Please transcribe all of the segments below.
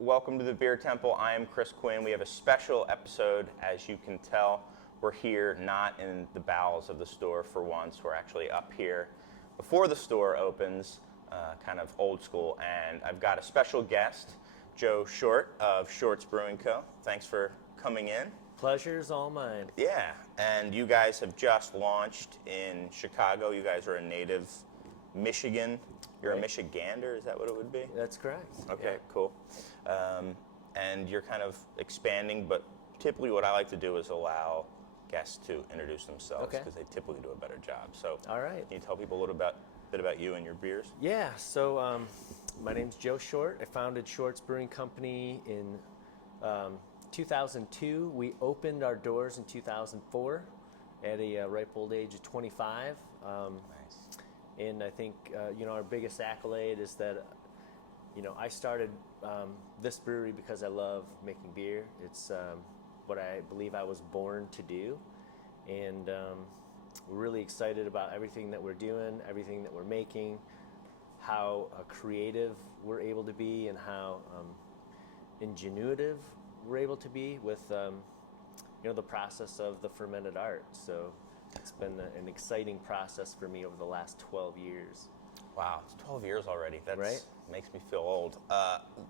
Welcome to the Beer Temple. I am Chris Quinn. We have a special episode. As you can tell, we're here not in the bowels of the store for once. We're actually up here before the store opens, kind of old school. And I've got a special guest, Joe Short of Short's Brewing Co. Thanks for coming in. Pleasure's all mine. Yeah, and you guys have just launched in Chicago. You guys are a native Michigan. You're Right. a Michigander, is that what it would be? That's correct. Okay, Yeah. cool. And you're kind of expanding, but typically what I like to do is allow guests to introduce themselves Okay. because they typically do a better job. So, All right. can you tell people a little bit about you and your beers? Yeah, so my name's Joe Short. I founded Short's Brewing Company in 2002. We opened our doors in 2004 at a ripe old age of 25. Nice. And I think, our biggest accolade is that, I started this brewery because I love making beer. It's what I believe I was born to do. And we're really excited about everything that we're doing, everything that we're making, how creative we're able to be, and how ingenuitive we're able to be with, the process of the fermented art. So it's been an exciting process for me over the last 12 years. Wow, it's 12 years already. That Right. makes me feel old.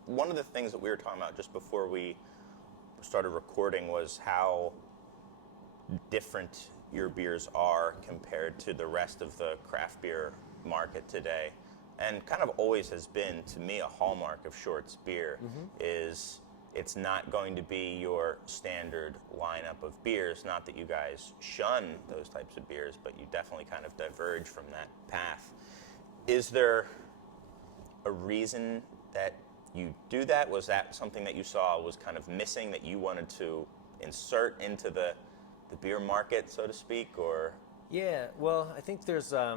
One of the things that we were talking about just before we started recording was how different your beers are compared to the rest of the craft beer market today. And kind of always has been, to me, a hallmark of Short's beer is it's not going to be your standard lineup of beers. Not that you guys shun those types of beers, but you definitely kind of diverge from that path. Is there a reason that you do that? Was that something that you saw was kind of missing that you wanted to insert into the beer market, so to speak, or? Yeah, well, I think there's, I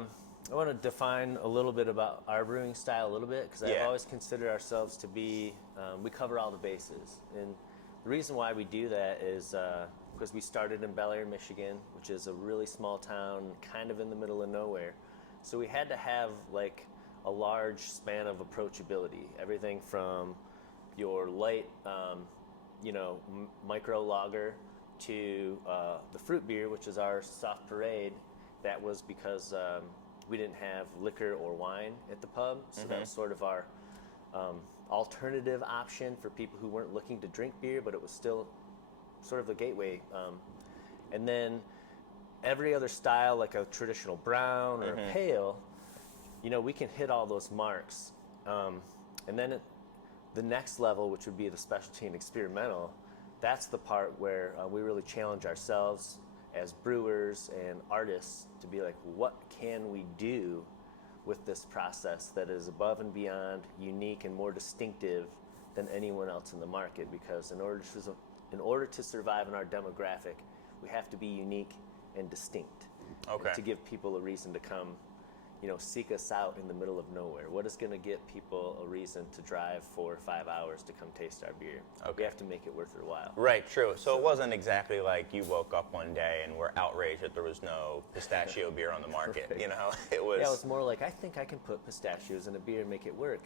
want to define a little bit about our brewing style a little bit, because I've Yeah. always considered ourselves to be, we cover all the bases. And the reason why we do that is because we started in Bel Air, Michigan, which is a really small town, kind of in the middle of nowhere. So we had to have like a large span of approachability, everything from your light, micro lager to the fruit beer, which is our soft parade. That was because we didn't have liquor or wine at the pub, so that was sort of our alternative option for people who weren't looking to drink beer, but it was still sort of the gateway. And then every other style, like a traditional brown or a pale, we can hit all those marks. And then the next level, which would be the specialty and experimental, that's the part where we really challenge ourselves as brewers and artists to be like, what can we do with this process that is above and beyond, unique and more distinctive than anyone else in the market? Because in order to survive in our demographic, we have to be unique and distinct. Okay. And to give people a reason to come, seek us out in the middle of nowhere. What is going to get people a reason to drive 4 or 5 hours to come taste our beer? Okay. We have to make it worth their while. Right, true. So it wasn't exactly like you woke up one day and were outraged that there was no pistachio beer on the market. Right. It was. Yeah, it was more like, I think I can put pistachios in a beer and make it work.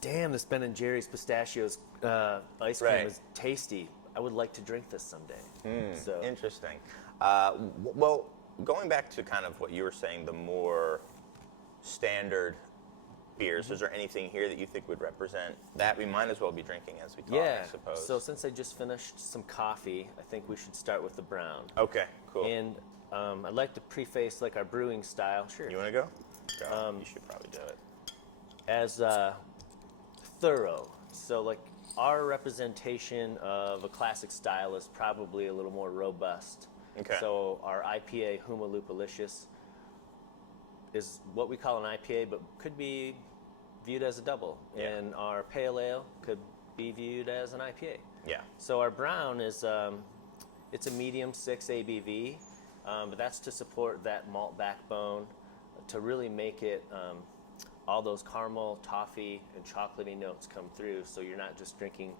Damn, this Ben & Jerry's pistachios ice cream Right. is tasty. I would like to drink this someday. So Interesting. Well, going back to kind of what you were saying, the more standard beers, is there anything here that you think would represent that? We might as well be drinking as we talk, I suppose. So since I just finished some coffee, I think we should start with the brown. Okay, cool. And I'd like to preface like our brewing style. Sure. You want to go? Go. You should probably do it. As thorough. So like our representation of a classic style is probably a little more robust. Okay. So our IPA, Huma Lupulicious, is what we call an IPA, but could be viewed as a double. Yeah. And our pale ale could be viewed as an IPA. Yeah. So our brown is, it's a medium 6 ABV, but that's to support that malt backbone, to really make it all those caramel, toffee, and chocolatey notes come through. So you're not just drinking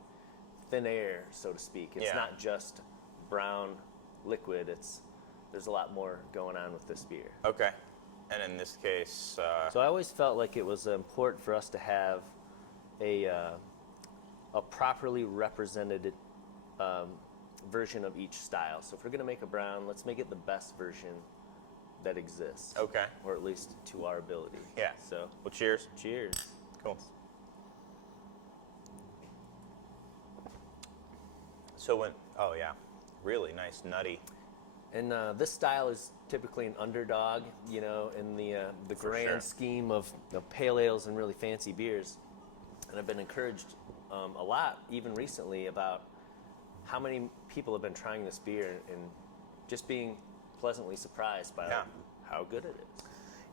thin air, so to speak. It's Yeah. not just brown liquid. There's a lot more going on with this beer. Okay. And in this case, So I always felt like it was important for us to have a a properly represented version of each style. So if we're going to make a brown, let's make it the best version that exists. Okay. Or at least to our ability. Yeah. So, Well, cheers. cheers. Cool. So oh yeah, really nice, nutty. And this style is typically an underdog, you know, in the For grand sure. scheme of pale ales and really fancy beers. And I've been encouraged a lot, even recently, about how many people have been trying this beer and just being pleasantly surprised by Yeah. how good it is.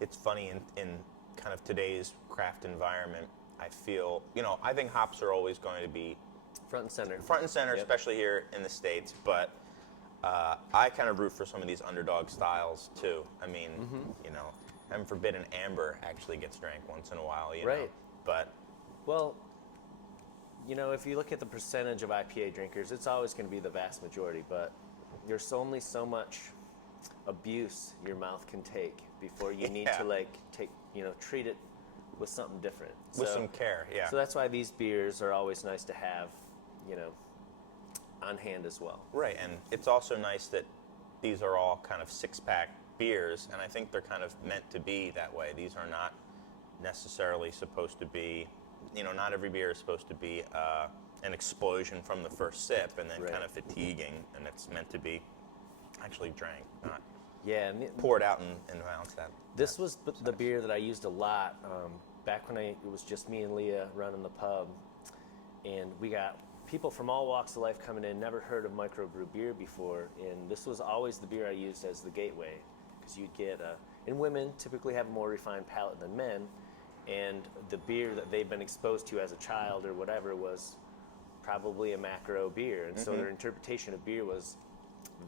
It's funny in kind of today's craft environment. I feel, I think hops are always going to be Front and center. front and center, Yep. especially here in the States. But I kind of root for some of these underdog styles too. I mean, heaven forbid an amber actually gets drank once in a while, you know. Right. But Well, if you look at the percentage of IPA drinkers, it's always going to be the vast majority, but there's only so much abuse your mouth can take before you need Yeah. to treat it with something different. with some care, yeah. So that's why these beers are always nice to have, on hand as well. Right, and it's also nice that these are all kind of six-pack beers, and I think they're kind of meant to be that way. These are not necessarily supposed to be, not every beer is supposed to be an explosion from the first sip and then Right. kind of fatiguing, and it's meant to be actually drank, not Yeah, and poured out and balanced that. this was the beer that I used a lot back when it was just me and Leah running the pub, and we got people from all walks of life coming in, never heard of microbrew beer before, and this was always the beer I used as the gateway, because you'd get, and women typically have a more refined palate than men, and the beer that they've been exposed to as a child or whatever was probably a macro beer, and so their interpretation of beer was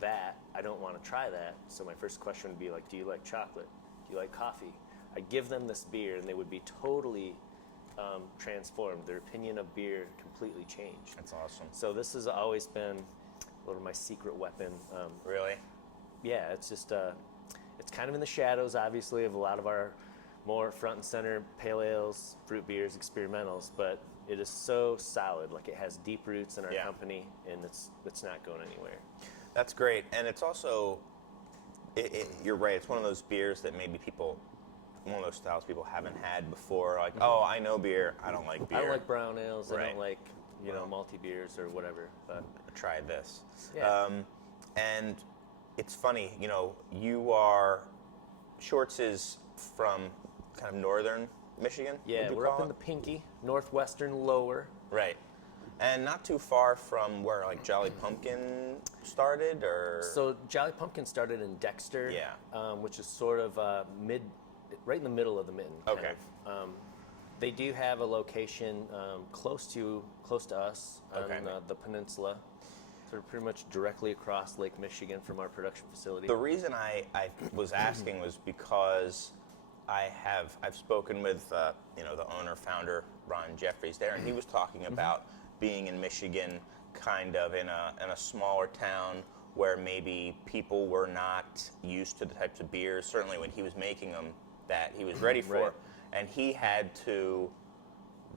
that. I don't want to try that, so my first question would be like, do you like chocolate? Do you like coffee? I'd give them this beer, and they would be totally transformed. Their opinion of beer completely changed. That's awesome. So this has always been sort of my secret weapon. Really? Yeah, it's just it's kind of in the shadows, obviously, of a lot of our more front and center pale ales, fruit beers, experimentals, but it is so solid. Like, it has deep roots in our Yeah. company, and it's not going anywhere. That's great, and it's also, you're right, it's one of those beers that maybe one of those styles people haven't had before, like, oh, I know beer, I don't like beer. I don't like brown ales. I Right. don't like Well. malty beers or whatever. But Try this. Yeah. And it's funny, Shorts is from kind of northern Michigan. yeah, would you we're call up in it? the Pinky, northwestern lower. Right. And not too far from where like Jolly Pumpkin started, or So Jolly Pumpkin started in Dexter, Yeah. which is sort of right in the middle of the mitten. kind Okay. of. They do have a location close to us on Okay. the peninsula, sort of pretty much directly across Lake Michigan from our production facility. The reason I was asking was because I've spoken with the owner founder Ron Jeffries there, and he was talking about being in Michigan, kind of in a smaller town where maybe people were not used to the types of beers, certainly when he was making them, that he was ready for. Right. And he had to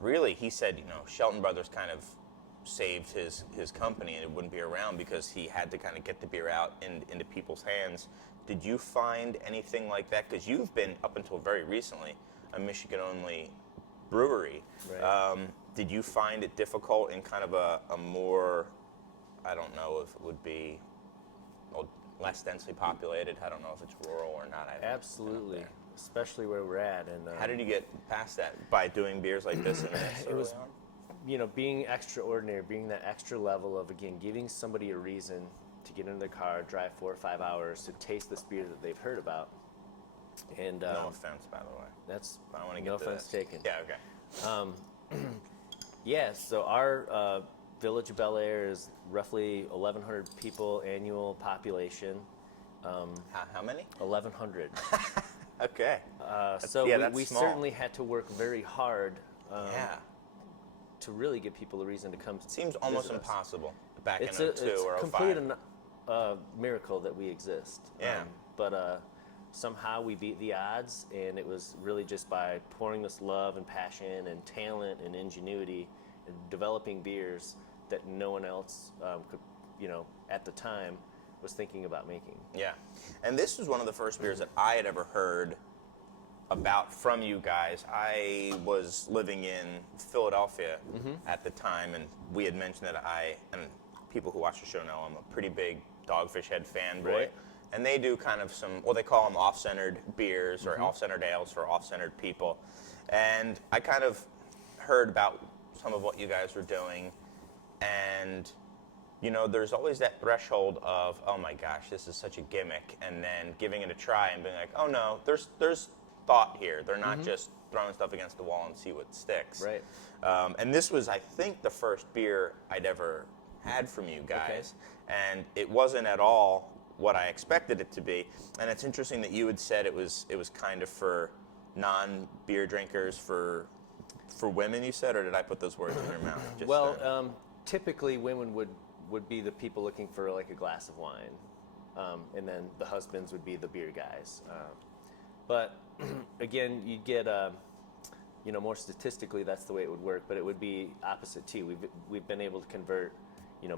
really, he said, Shelton Brothers kind of saved his company, and it wouldn't be around because he had to kind of get the beer out into people's hands. Did you find anything like that? Because you've been, up until very recently, a Michigan-only brewery. Right. Did you find it difficult in kind of a more, I don't know if it would be less densely populated, I don't know if it's rural or not. Absolutely, there. especially where we're at. And How did you get past that? By doing beers like this and this? It was, early on? being extraordinary, being that extra level of, again, giving somebody a reason to get into their car, drive 4 or 5 hours to taste this beer that they've heard about. And No offense, by the way. that's I want to no get to offense this. taken. Yeah, okay. Yeah, so our Village of Bel Air is roughly 1,100 people annual population. How many? 1,100. Okay. So that's we small. certainly had to work very hard Yeah. to really give people a reason to come. Seems almost visit us. impossible back It's in a 02 it's or complete 05. miracle that we exist. Yeah. But somehow we beat the odds, and it was really just by pouring this love and passion and talent and ingenuity and developing beers that no one else could, at the time was thinking about making. Yeah. And this was one of the first beers that I had ever heard about from you guys. I was living in Philadelphia at the time, and we had mentioned that and people who watch the show know I'm a pretty big Dogfish Head fanboy. Right. And they do kind of they call them off-centered beers or off-centered ales for off-centered people. And I kind of heard about some of what you guys were doing, and there's always that threshold of, oh my gosh, this is such a gimmick, and then giving it a try and being like, oh no, there's thought here. They're not just throwing stuff against the wall and see what sticks. Right. And this was, I think, the first beer I'd ever had from you guys, and it wasn't at all what I expected it to be. And it's interesting that you had said it was kind of for non-beer drinkers, for women, you said, or did I put those words in your mouth? Just, typically women would be the people looking for like a glass of wine, and then the husbands would be the beer guys. But again, you get, more statistically, that's the way it would work. But it would be opposite too. We've been able to convert,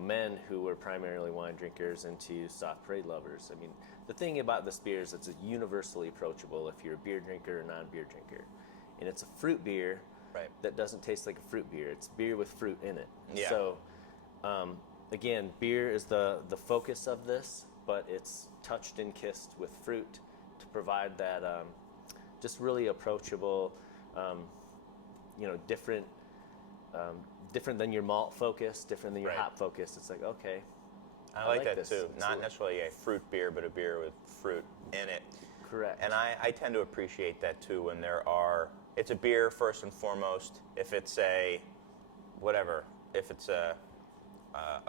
men who were primarily wine drinkers into soft parade lovers. I mean, the thing about this beer is it's universally approachable if you're a beer drinker or non-beer drinker, and it's a fruit beer. Right. That doesn't taste like a fruit beer. It's beer with fruit in it. Yeah. So, again, beer is the focus of this, but it's touched and kissed with fruit to provide that just really approachable, different than your malt focus, different than your hop focus. It's like, okay. I like that this. too. Not necessarily a fruit beer, but a beer with fruit in it. Correct. And I tend to appreciate that too when it's a beer first and foremost. If it's if it's a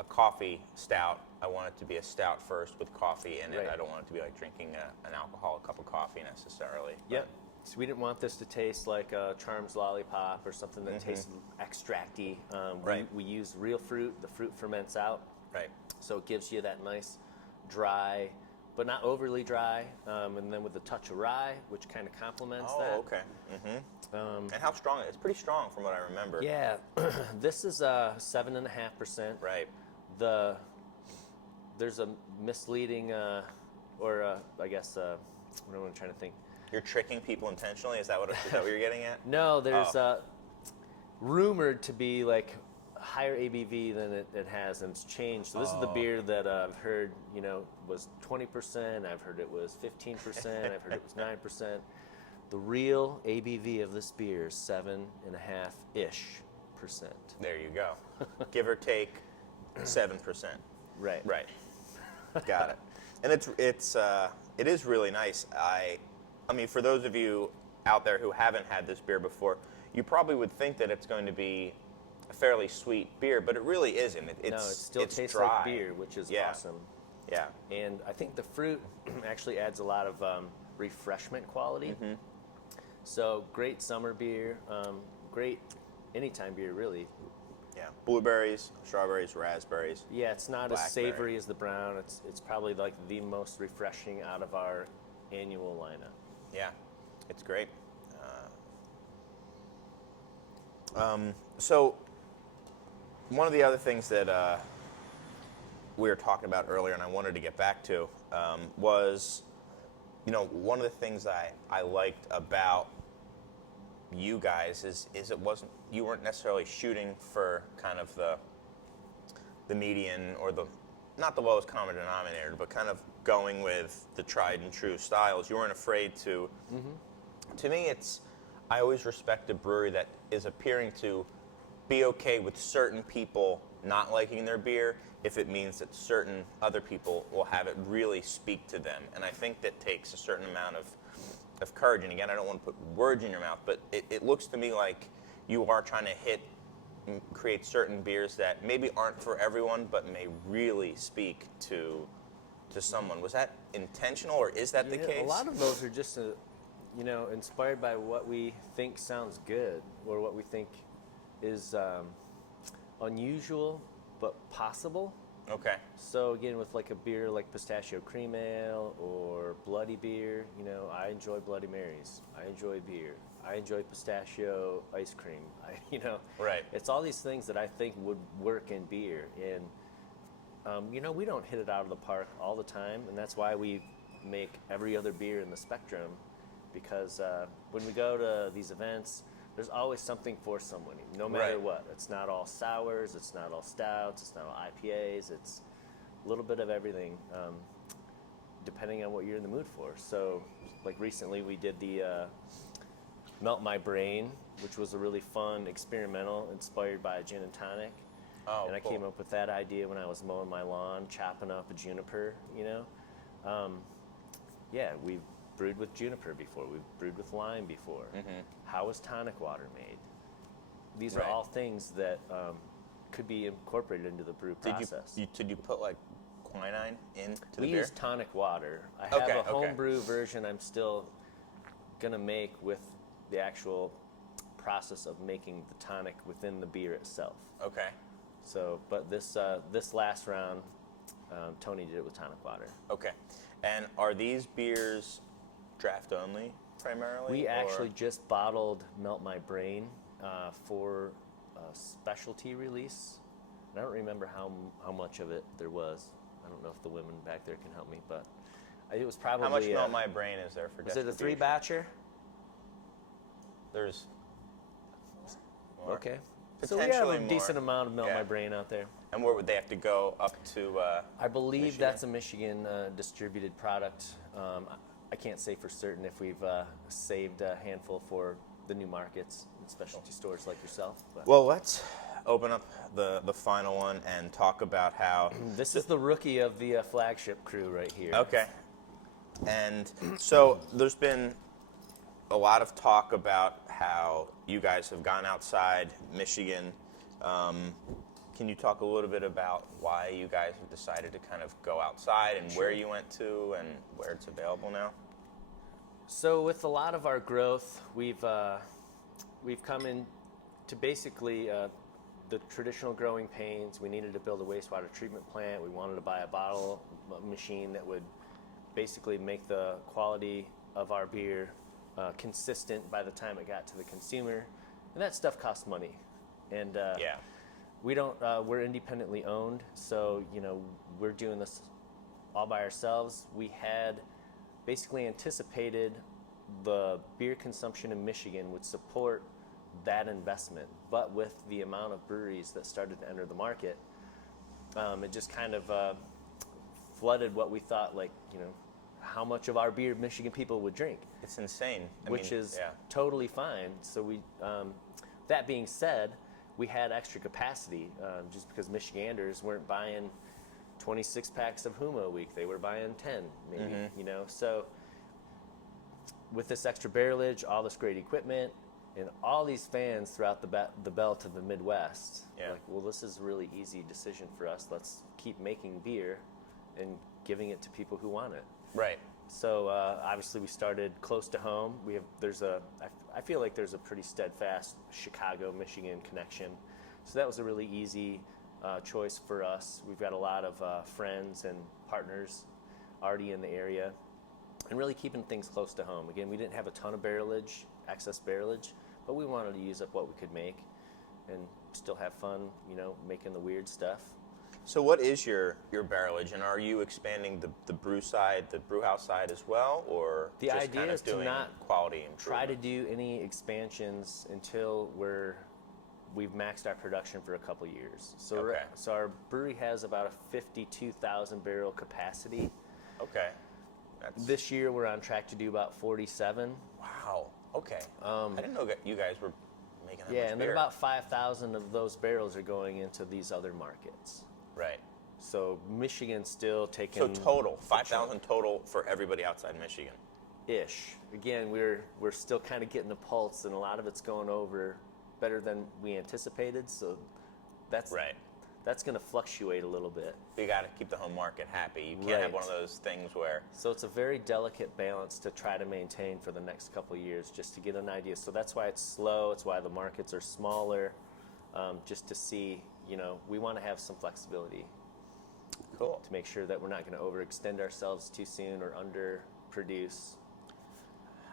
coffee stout, I want it to be a stout first with coffee in it. Right. I don't want it to be like drinking an alcoholic cup of coffee necessarily. Yep. So we didn't want this to taste like a Charms lollipop or something that tastes extracty. Right. We use real fruit. The fruit ferments out. Right. So it gives you that nice dry, but not overly dry, and then with a touch of rye, which kind of complements that. Oh, okay. And how strong? It's pretty strong from what I remember. Yeah, this is 7.5%. Right. There's a misleading, I guess, what am I trying to think? You're tricking people intentionally? Is that what you're getting at? No, there's rumored to be like higher ABV than it has, and it's changed. So this is the beer that I've heard, was 20%. I've heard it was 15%. I've heard it was 9%. The real ABV of this beer is 7.5-ish %. There you go. Give or take 7%. Right. Right. Got it. And it is really nice. I mean, for those of you out there who haven't had this beer before, you probably would think that it's going to be a fairly sweet beer, but it really isn't. It still tastes dry. like beer, which is awesome. Yeah. And I think the fruit actually adds a lot of refreshment quality. So great summer beer, great anytime beer, really. Yeah. Blueberries, strawberries, raspberries. Yeah, it's not as Blackberry. savory as the brown. It's probably like the most refreshing out of our annual lineup. Yeah, it's great. So one of the other things that we were talking about earlier, and I wanted to get back to, was, one of the things I liked about you guys is you weren't necessarily shooting for kind of the median or not the lowest common denominator, but kind of going with the tried and true styles. You weren't afraid to. To me, I always respect a brewery that is appearing to be okay with certain people not liking their beer if it means that certain other people will have it really speak to them. And I think that takes a certain amount of courage. And again, I don't want to put words in your mouth, but it looks to me like you are trying to create certain beers that maybe aren't for everyone, but may really speak to someone. Was that intentional, or is that the case? A lot of those are just, inspired by what we think sounds good, or what we think is unusual but possible. Okay. So again, with like a beer like pistachio cream ale or bloody beer, I enjoy Bloody Marys. I enjoy beer. I enjoy pistachio ice cream. Right. It's all these things that I think would work in beer. And, we don't hit it out of the park all the time, and that's why we make every other beer in the spectrum, because when we go to these events, there's always something for someone, no matter Right. what. It's not all sours, it's not all stouts, it's not all IPAs, it's a little bit of everything, depending on what you're in the mood for. So, like recently we did the Melt My Brain, which was a really fun experimental inspired by a gin and tonic. Oh, And I cool. came up with that idea when I was mowing my lawn, chopping up a juniper, Yeah, we've brewed with juniper before. We've brewed with lime before. Mm-hmm. How is tonic water made? These are Right. all things that could be incorporated into the brew process. Did you put like quinine into the We beer? use tonic water. I have Okay, a okay. homebrew version I'm still gonna make with the actual process of making the tonic within the beer itself. Okay. So, but this last round, Tony did it with tonic water. Okay. And are these beers draft only primarily? We or- actually just bottled Melt My Brain for a specialty release. And I don't remember how much of it there was. I don't know if the women back there can help me, but it was probably. How much Melt My Brain is there for Was it a distribution? 3-batcher? There's more. Okay. So we have Potentially a more. decent amount of Melt Yeah. My Brain out there. And where would they have to go up to? I believe Michigan? that's a Michigan distributed product. I can't say for certain if we've saved a handful for the new markets and specialty stores like yourself. But Well, let's open up the final one and talk about how. this is the rookie of the flagship crew right here. Okay. And so there's been a lot of talk about how you guys have gone outside Michigan. Can you talk a little bit about why you guys have decided to kind of go outside and where you went to and where it's available now? So with a lot of our growth, we've come in to basically the traditional growing pains. We needed to build a wastewater treatment plant. We wanted to buy a bottle machine that would basically make the quality of our beer consistent by the time it got to the consumer, and that stuff costs money. And Yeah. we don't. We're independently owned, so we're doing this all by ourselves. We had basically anticipated the beer consumption in Michigan would support that investment, but with the amount of breweries that started to enter the market, it just kind of flooded what we thought, how much of our beer Michigan people would drink, It's insane. which is yeah. totally fine. So we, that being said, we had extra capacity just because Michiganders weren't buying 26 packs of Humo a week. They were buying 10, maybe, So with this extra barrelage, all this great equipment, and all these fans throughout the belt of the Midwest, Yeah. well, this is a really easy decision for us. Let's keep making beer and giving it to people who want it. Right. So obviously we started close to home. I feel like there's a pretty steadfast Chicago, Michigan connection. So that was a really easy choice for us. We've got a lot of friends and partners already in the area, and really keeping things close to home. Again, we didn't have a ton of excess barrelage, but we wanted to use up what we could make and still have fun, making the weird stuff. So what is your barrelage, and are you expanding the brew side, the brew house side as well, or The just idea kind of is to doing not quality improvement? try to do any expansions until we've maxed our production for a couple years. So Okay. so our brewery has about a 52,000 barrel capacity. Okay. That's This year we're on track to do about 47. wow. Okay. I didn't know that you guys were making that Yeah, much and then beer. about 5,000 of those barrels are going into these other markets. Right. So Michigan's still taking So total 5,000 total for everybody outside Michigan. ish. Again, we're still kind of getting the pulse, and a lot of it's going over better than we anticipated. So that's Right. That's going to fluctuate a little bit. You got to keep the home market happy. You can't have Right. one of those things where So it's a very delicate balance to try to maintain for the next couple of years, just to get an idea. So that's why it's slow. It's why the markets are smaller, just to see. We want to have some flexibility cool. to make sure that we're not going to overextend ourselves too soon or underproduce.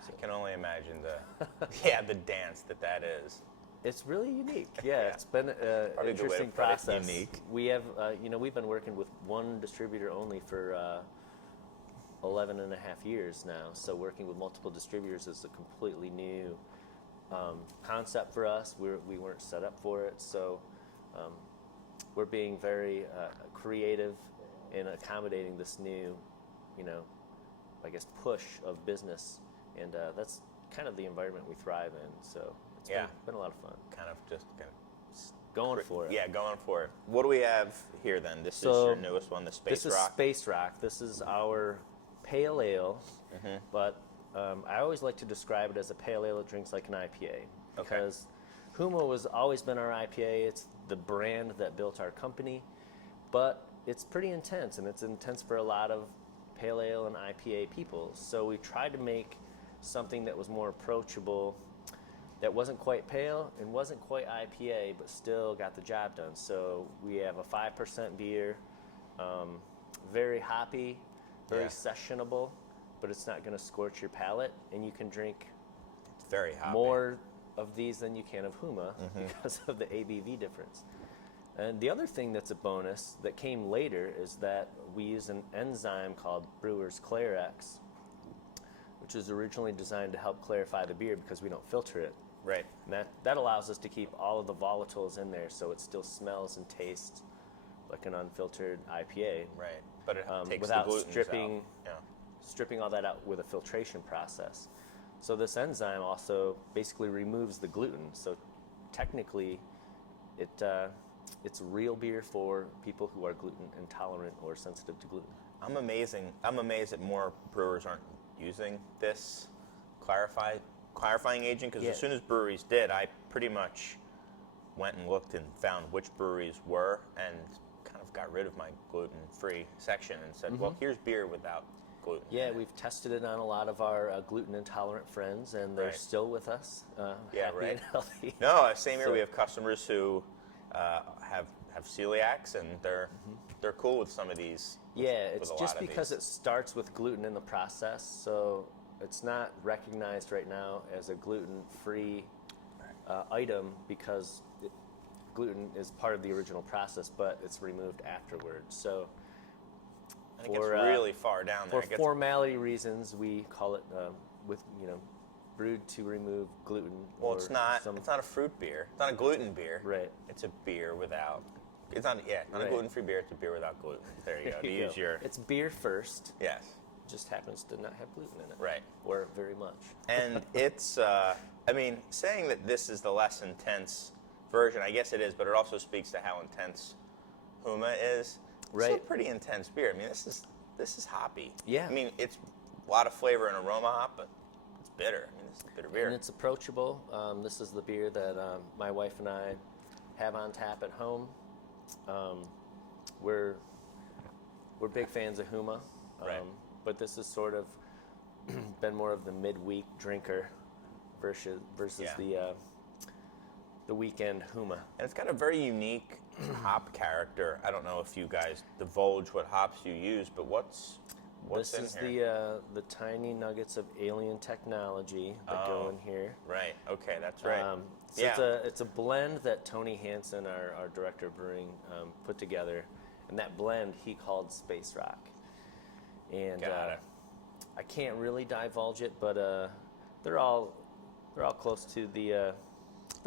I can only imagine the the dance that is. It's really unique. Yeah, it's been an Probably a good way to interesting put it, process. unique. We have, we've been working with one distributor only for 11 and a half years now. So working with multiple distributors is a completely new concept for us. We weren't set up for it. So we're being very creative in accommodating this new, I guess, push of business. And that's kind of the environment we thrive in. So it's been a lot of fun. Kind of Going for it. Yeah, going for it. What do we have here then? This is your newest one, the Space This Rock. is Space Rock. This is our pale ale, but I always like to describe it as a pale ale that drinks like an IPA. Because Huma has always been our IPA. It's the brand that built our company, but it's pretty intense, and it's intense for a lot of pale ale and IPA people. So we tried to make something that was more approachable, that wasn't quite pale and wasn't quite IPA, but still got the job done. So we have a 5% beer, very hoppy, very sessionable, but it's not going to scorch your palate, and you can drink It's very hoppy. more of these than you can of Huma because of the ABV difference. And the other thing that's a bonus that came later is that we use an enzyme called Brewer's ClairX, which was originally designed to help clarify the beer because we don't filter it. Right. And that allows us to keep all of the volatiles in there so it still smells and tastes like an unfiltered IPA. Right. But it takes without the gluten stripping all that out with a filtration process. So this enzyme also basically removes the gluten. So technically, it's real beer for people who are gluten intolerant or sensitive to gluten. I'm amazed that more brewers aren't using this clarifying agent, because as soon as breweries did, I pretty much went and looked and found which breweries were and kind of got rid of my gluten-free section and said, well, here's beer without gluten. Yeah, in it. we've tested it on a lot of our gluten intolerant friends, and they're still with us, happy and healthy. No, same here. We have customers who have celiacs, and they're cool with some of these. It's just because it starts with gluten in the process, so it's not recognized right now as a gluten-free item because gluten is part of the original process, but it's removed afterwards. So I think it's really far down there. For formality reasons, we call it brewed to remove gluten. Well, it's not a fruit beer. It's not a gluten beer. Right. It's a beer without. It's not a gluten-free beer. It's a beer without gluten. There you go. To use your. It's beer first. Yes. Just happens to not have gluten in it. Right. Or very much. And it's, saying that this is the less intense version, I guess it is, but it also speaks to how intense Huma is. It's a pretty intense beer. I mean, this is hoppy. Yeah. I mean, it's a lot of flavor and aroma hop, but it's bitter. I mean, this is bitter beer. And it's approachable. This is the beer that my wife and I have on tap at home. We're big fans of Huma. Right. But this has sort of been more of the midweek drinker versus the weekend Huma. And it's got a very unique hop character. I don't know if you guys divulge what hops you use, but what's this in is here? the tiny nuggets of alien technology that go in here. Right. Okay, that's right. It's a blend that Tony Hansen, our director of brewing, put together, and that blend he called Space Rock. And I can't really divulge it, but they're all close to the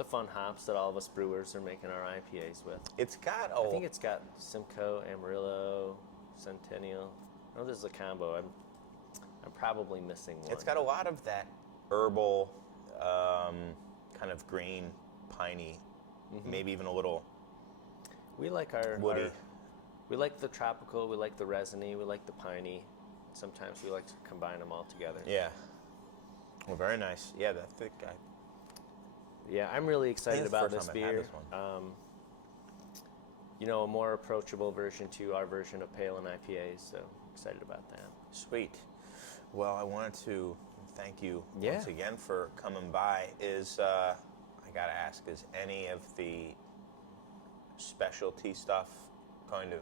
fun hops that all of us brewers are making our IPAs with. It's got I think it's got Simcoe, Amarillo, Centennial. I know this is a combo. I'm probably missing one. It's got a lot of that herbal, kind of green, piney, maybe even a little. We like our woody. We like the tropical. We like the resiny. We like the piney. Sometimes we like to combine them all together. Yeah. Well, very nice. Yeah, that thick guy. Yeah, I'm really excited about this beer. This one. A more approachable version to our version of pale and IPAs. So excited about that. Sweet. Well, I wanted to thank you once again for coming by. I gotta ask, is any of the specialty stuff going to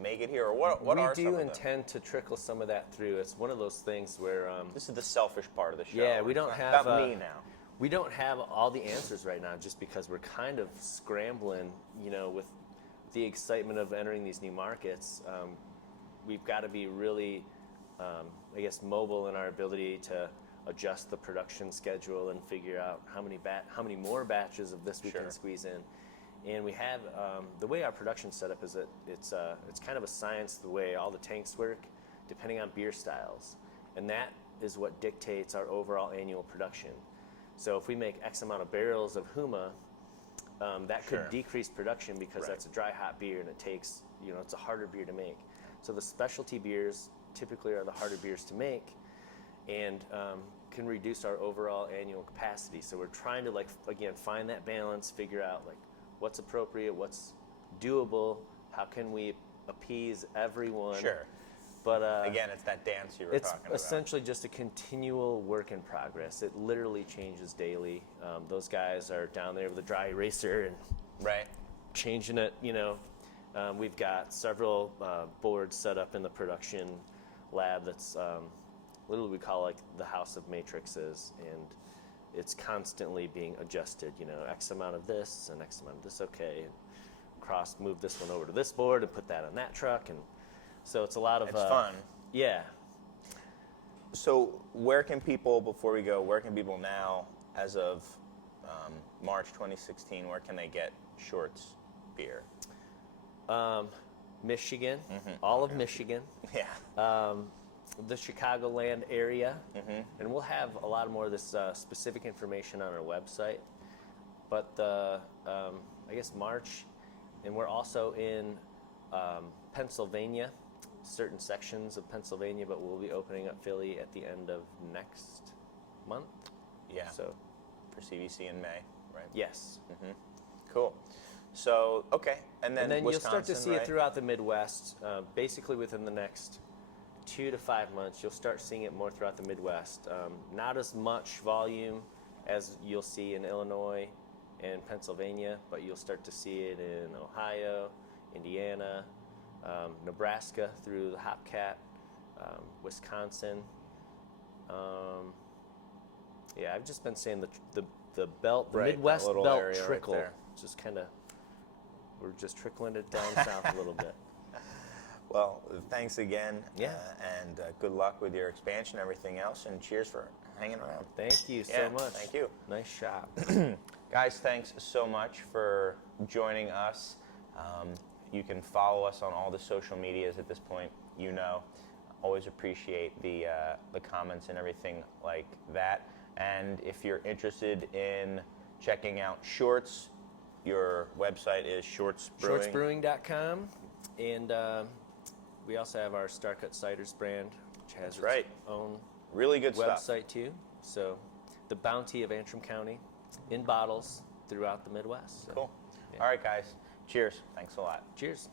make it here, or what we are some do of them? intend to trickle some of that through. It's one of those things where This is the selfish part of the show. yeah, we don't It's have about me now. We don't have all the answers right now, just because we're kind of scrambling. With the excitement of entering these new markets, we've got to be really, I guess, mobile in our ability to adjust the production schedule and figure out how many more batches of this we Sure. can squeeze in. And we have the way our production setup is that it's kind of a science the way all the tanks work, depending on beer styles, and that is what dictates our overall annual production. So if we make X amount of barrels of Huma, that Sure. could decrease production because Right. that's a dry hop beer and it takes, it's a harder beer to make. So the specialty beers typically are the harder beers to make, and can reduce our overall annual capacity. So we're trying to again find that balance, figure out what's appropriate, what's doable, how can we appease everyone. Sure. But Again, it's that dance you were it's talking about. essentially just a continual work in progress. It literally changes daily. Those guys are down there with a dry eraser and Right. changing it. We've got several boards set up in the production lab that's literally we call the house of matrices, and it's constantly being adjusted. X amount of this and X amount of this. Okay, and move this one over to this board and put that on that truck, and so it's a lot of It's fun. Yeah. So where can people now, as of March 2016, where can they get Shorts beer? Michigan, all of Michigan, Yeah. the Chicagoland area, and we'll have a lot more of this specific information on our website. But I guess March, and we're also in Pennsylvania, certain sections of Pennsylvania, but we'll be opening up Philly at the end of next month. Yeah. So, For CVC in May, right? yes. Cool. So, okay. And then You'll start to Wisconsin, see right? it throughout the Midwest. Basically, within the next 2 to 5 months, you'll start seeing it more throughout the Midwest. Not as much volume as you'll see in Illinois and Pennsylvania, but you'll start to see it in Ohio, Indiana, Nebraska through the Hopcat, Wisconsin. Yeah, I've just been saying the belt, the Right, that Midwest little belt area right trickle. there. Just kind of, we're just trickling it down south a little bit. Well, thanks again. Yeah. And good luck with your expansion and everything else. And cheers for hanging around. Thank you Yeah, so much. thank you. Nice shop. Guys, thanks so much for joining us. You can follow us on all the social medias at this point. Always appreciate the comments and everything like that. And if you're interested in checking out Shorts, your website is Shorts Brewing. Shortsbrewing.com. And we also have our Starcut Ciders brand, which has its right. own Really good stuff. website too. So the bounty of Antrim County in bottles throughout the Midwest. So, Cool. yeah. All right, guys. Cheers. Thanks a lot. Cheers.